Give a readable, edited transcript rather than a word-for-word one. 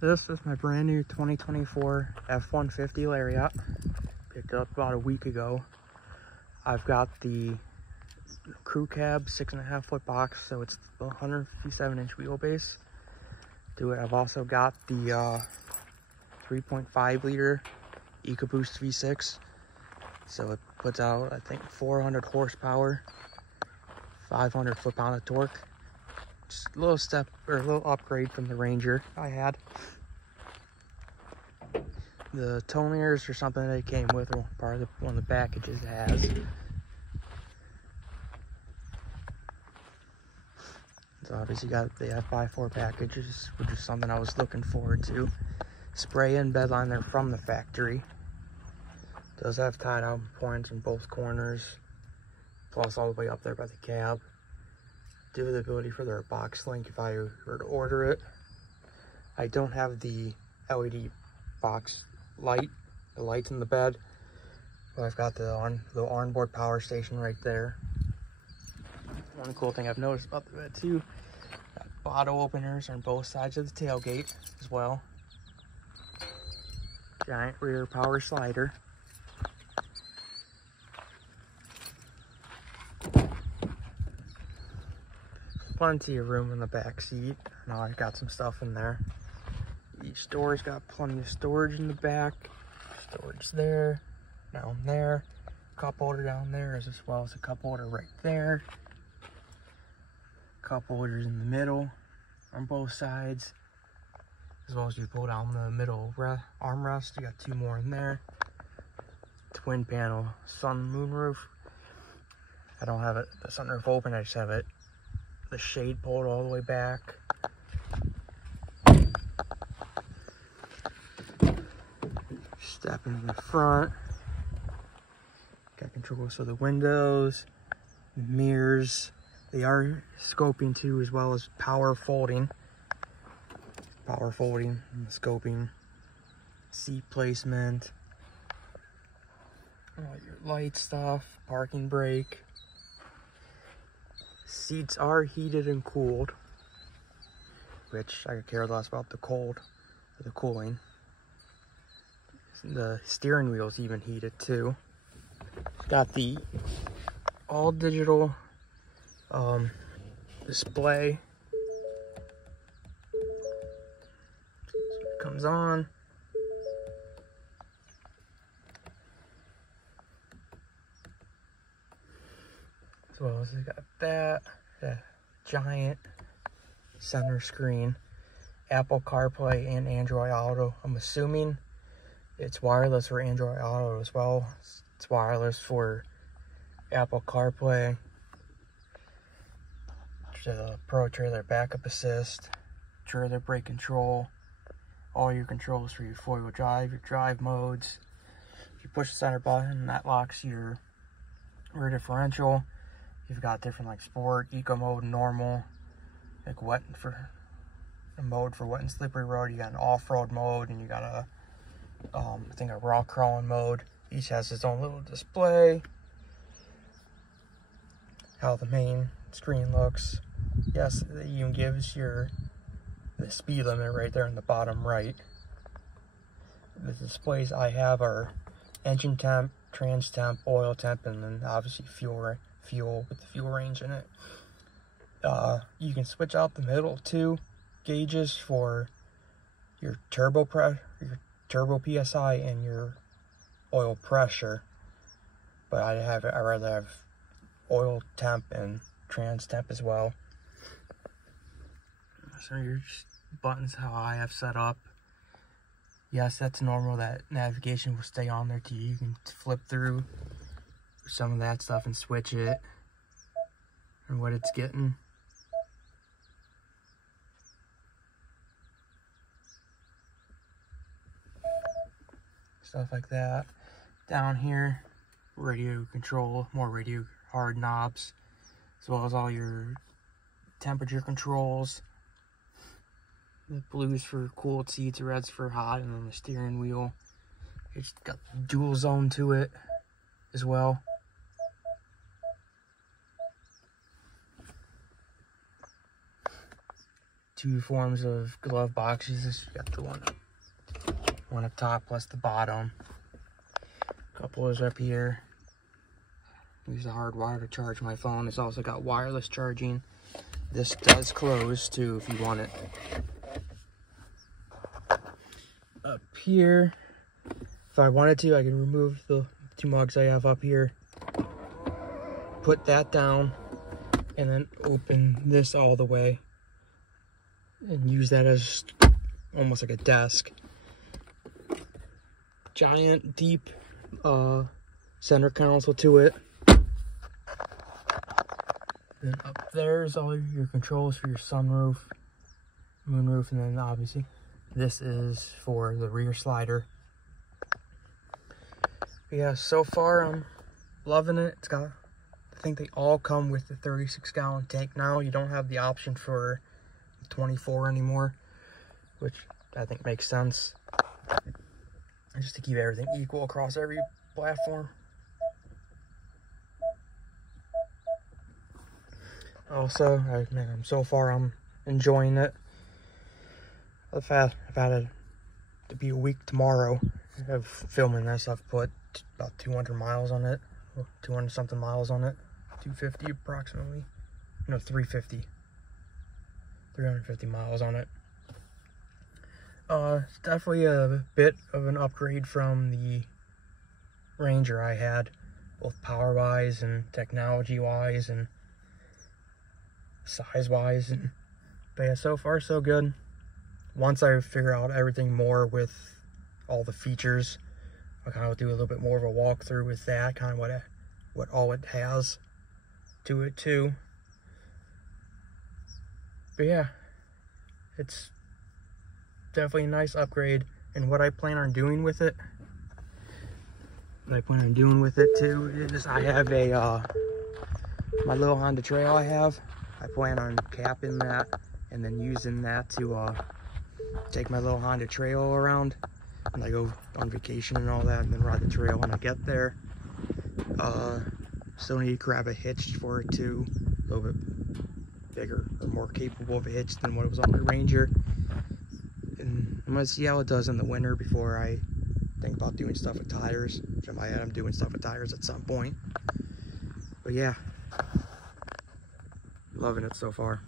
This is my brand new 2024 F-150 Lariat. Picked it up about a week ago. I've got the crew cab 6.5 foot box, so it's the 157 inch wheelbase to it. I've also got the 3.5 liter EcoBoost V6, so it puts out, I think, 400 horsepower, 500 foot-pound of torque. Just a little step or a little upgrade from the Ranger I had. The tow mirrors or something that it came with, or part of one of the packages it has. So obviously got the F-4 packages, which is something I was looking forward to. Spray in bed liner from the factory. Does have tie down points in both corners, plus all the way up there by the cab. Do have the ability for their box link if I were to order it. I don't have the LED box light, the lights in the bed, but I've got the onboard power station right there. One cool thing I've noticed about the bed too, got bottle openers on both sides of the tailgate as well. Giant rear power slider. Plenty of room in the back seat. Now I've got some stuff in there. Each door's got plenty of storage in the back. Storage there, down there, cup holder down there, as well as a cup holder right there. Cup holders in the middle on both sides, as well as you pull down the middle armrest. You got two more in there. Twin panel sun moonroof. I don't have it the sunroof open. I just have it the shade pulled all the way back. Step into the front. Got controls of the windows, the mirrors. They are scoping too, as well as power folding. Power folding and the scoping. Seat placement. All your light stuff, parking brake. Seats are heated and cooled, which I could care less about the cold or the cooling. The steering wheel's even heated too. Got the all digital display. Comes on. As well as I got that giant center screen, Apple CarPlay and Android Auto. I'm assuming it's wireless for Android Auto as well. It's wireless for Apple CarPlay. The Pro Trailer Backup Assist, trailer brake control, all your controls for your four-wheel drive, your drive modes. If you push the center button, that locks your rear differential. You've got different like sport, eco mode, normal, like wet for a mode for wet and slippery road. You got an off-road mode, and you got a I think a rock crawling mode. Each has its own little display. How the main screen looks. Yes, it even gives the speed limit right there in the bottom right. The displays I have are engine temp, trans temp, oil temp, and then obviously fuel with the fuel range in it. You can switch out the middle two gauges for your turbo PSI and your oil pressure, but I'd rather have oil temp and trans temp as well. So your buttons how I have set up. Yes, that's normal. That navigation will stay on there too. You can flip through some of that stuff and switch it and what it's getting. Stuff like that. Down here, radio control, more radio hard knobs, as well as all your temperature controls. The blues for cooled seats, reds for hot, and then the steering wheel. It's got dual zone to it as well. two forms of glove boxes. You got the one up top plus the bottom. Couple up here. Use a hard wire to charge my phone. It's also got wireless charging. This does close too if you want it. Up here, if I wanted to, I can remove the two mugs I have up here, put that down, and then open this all the way and use that as almost like a desk. Giant, deep center console to it. Then up there's all your controls for your sunroof, moonroof, and then obviously this is for the rear slider. But yeah, so far I'm loving it. It's got, I think they all come with the 36-gallon tank now. You don't have the option for 24 anymore, which I think makes sense. Just to keep everything equal across every platform. Also, so far I'm enjoying it. I've had it to be a week tomorrow of filming this. I've put about 200 miles on it, 200 something miles on it, 250 approximately. No, 350. 350 miles on it. It's definitely a bit of an upgrade from the Ranger I had, both power-wise and technology-wise and size-wise. But yeah, so far so good. Once I figure out everything more with all the features, I'll kind of do a little bit more of a walkthrough with that, kind of what all it has to it too. But yeah, it's definitely a nice upgrade. And what I plan on doing with it, too, is I have a my little Honda Trail I plan on capping that and then using that to take my little Honda Trail around when I go on vacation and all that, and then ride the trail when I get there. Still need to grab a hitch for it too, a little bit bigger or more capable of a hitch than what it was on my Ranger. And I'm gonna see how it does in the winter before I think about doing stuff with tires, which in my head I'm doing stuff with tires at some point. But yeah, loving it so far.